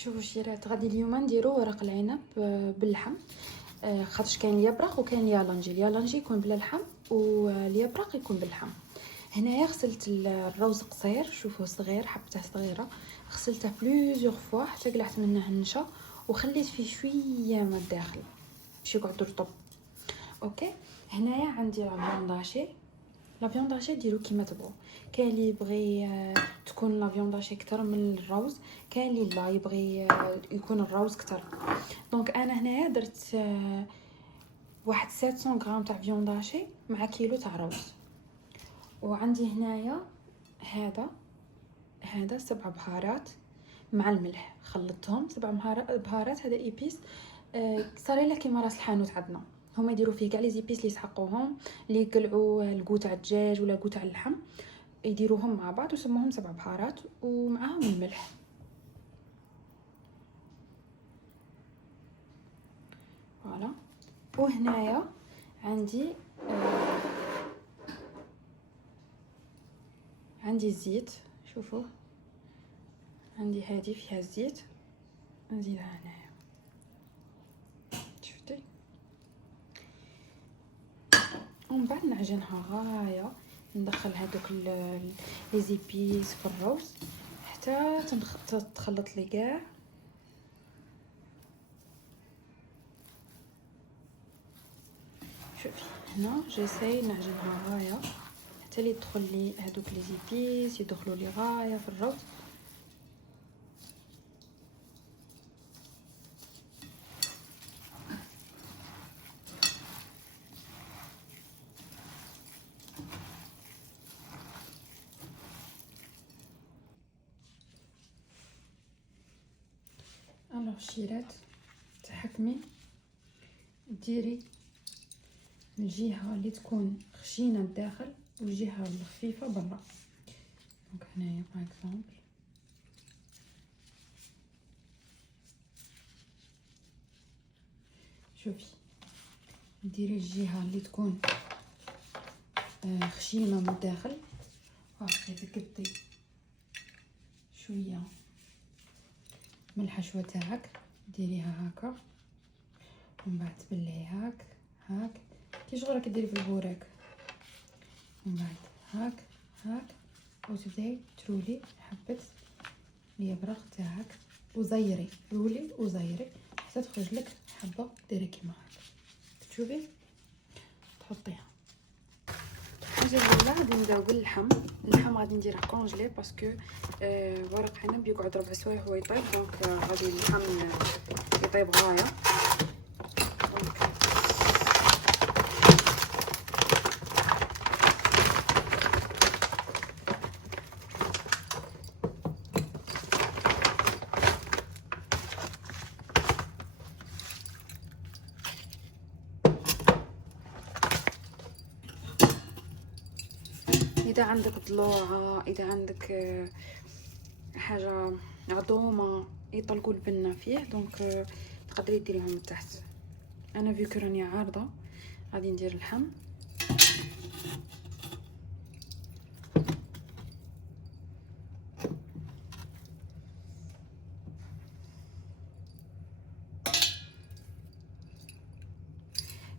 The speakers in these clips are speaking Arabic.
شوفوا شيرات، غادي اليوم نديرو ورق العنب باللحم. خاطرش كاين اليابرق وكاين اليالانجي. اليالانجي يكون بلا لحم واليابرق يكون باللحم. هنايا غسلت الروز قصير، شوفوا صغير، حبته صغيره، غسلته بلوزيغ فوا حتى قلعت منه النشا وخليت فيه شويه من الداخل باش يقعد رطب. اوكي. هنايا عندي لا فيونداشي. لا فيونداشي ديرو كيما تبغوا، كاين اللي يبغي تكون لا فيونداشي اكثر من الروز، كاين اللي لا يبغي يكون الروز اكثر. دونك انا هنايا درت واحد 700 غرام تاع فيونداشي مع كيلو تاع روز. وعندي هنايا هذا 7 بهارات مع الملح، خلطتهم 7 بهارات. هذا ايبيس صار له كيما راس الحانوت عندنا، هما يديروا فيه كاع لي زيبيس اللي يسحقوهم، اللي يقلعوا الكو تاع الدجاج ولا الكو تاع اللحم، يديروهم مع بعض ويسموهم 7 بهارات ومعاهم الملح. فوالا. وهنايا عندي الزيت، شوفوا عندي هذه فيها الزيت، نزيدها هنايا، شفتي؟ ومن بعد نعجنها غايه، ندخل هذوك لي زيبيس في الروز حتى تخلط لي كاع. شوفي هنا جيساي نعجنها غايه حتى لي يدخل لي هذوك لي زيبيس، يدخلوا لي غايه في الروز. الوغ شيرات، تحكمي ديري الجهه اللي تكون خشينه الداخل والجهه الخفيفه برا. دونك هنايا باغ اكزومبل شوفي، ديري الجهه اللي تكون خشينه من الداخل، وعطي تقدي شويه من الحشوه تاعك، ديريها هكا ومن بعد تبلعي هاك كي شغل كديري في البوراك، ومن بعد هاك وتبداي ترولي حبه اليبرق تاعك وزيري، رولي وزيري حتى تخرج لك حبه ديري كيما هكا. تشوفي تحطيها. الحاجه الاولى غادي نبداو باللحم. اللحم غادي نديره كونجلي باسكو ورق عنب يقعد 4 سوايع هو يطيب، دونك غادي اللحم يطيب غايه. اذا عندك ضلوعه، اذا عندك حاجه عظومه يطلقوا البنه فيه، دونك تقدري ديريهم من تحت. انا فيو راني عارضه غادي ندير اللحم.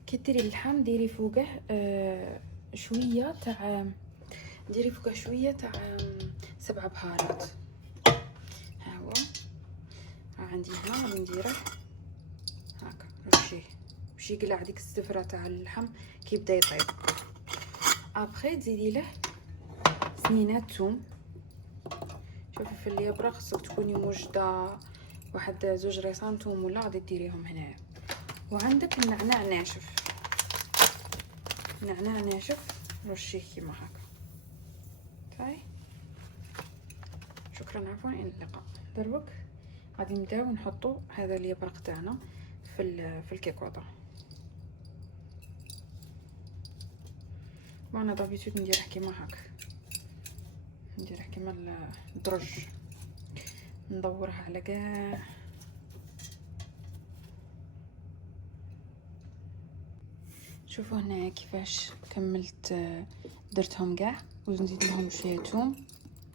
كي ديري اللحم ديري فوقه شويه تاع 7 بهارات. ها هو عندي هنا، غادي نديره هكا رشيه باش يقلع ديك الزفره تاع اللحم كي يبدا يطيب. ابخي تزيدي له سنينات ثوم. شوفي في اليابرة خصك تكوني موجده واحد 2 ريصان ثوم ولا غادي ديريهم هنايا. وعندك النعناع ناشف، رشيه كيما هكا. صاي، شكرا، عفوا، الى اللقاء. دروك غادي نبداو نحطوا هذا اليبرق تاعنا في الكيكوطه. وانا دابيتود نديره كيما هكا، نديره كيما الدرج، ندورها على كاع. شوفوا هنا كيفاش كملت، درتهم كاع ونزيد لهم شويه ثوم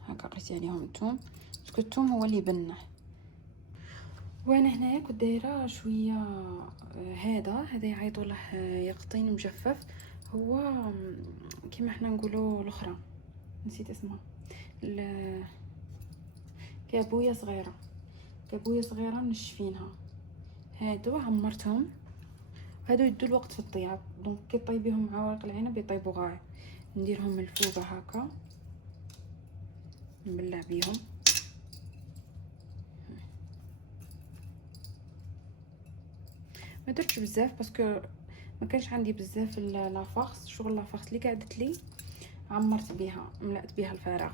هكا، قيت عليهم الثوم باسكو الثوم هو اللي يبنه. وانا هنايا كنت دايره شويه هذا يعيطوا له يقطين مجفف. هو كيما احنا نقولوا الاخرى نسيت اسمها، كابويه صغيره، كابويه صغيره منشفينها. هادو عمرتهم، هادو يدوا الوقت في الطياب. دونك كي طيبيهم مع ورق العنب يطيبوا غاية. نديرهم الفوبه هكا، نبلع بيهم. ما درتش بزاف باسكو ما كانش عندي بزاف لافارس. شغل لافارس اللي قعدت لي عمرت بها، ملأت بها الفراغ.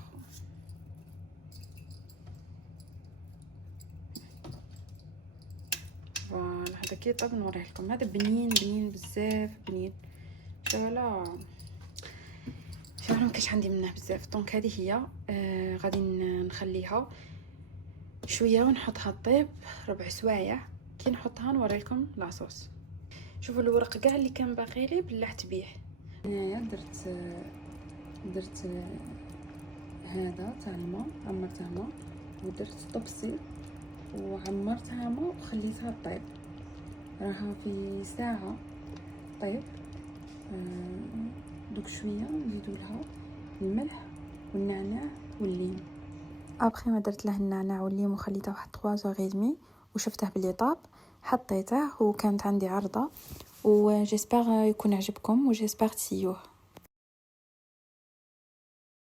فوالا هذا كي طاب نوريه لكم. هذا بنين بنين بزاف بنين. شولا ما كانش عندي منه بزاف. دونك هذه هي غادي نخليها شويه ونحطها طيب ربع سوايع. كي نحطها نوري لكم لاصوص. شوفوا الورق كاع اللي كان باقي لي بلعت بيه. هنايا درت هذا تاع الماء، عمرته ماء، ودرت طبسي وعمرتها ماء وخليتها طيب. راها في ساعه طيب. دوك شويه نزيدوا لها الملح والنعناع والليم. ابخي ما درت له النعناع والليم وخليته واحد 3 ساعات ودمي وشفته بلي طاب، حطيته وكانت عندي عرضه. وجيسبر يكون عجبكم وجيسبر تسيوه.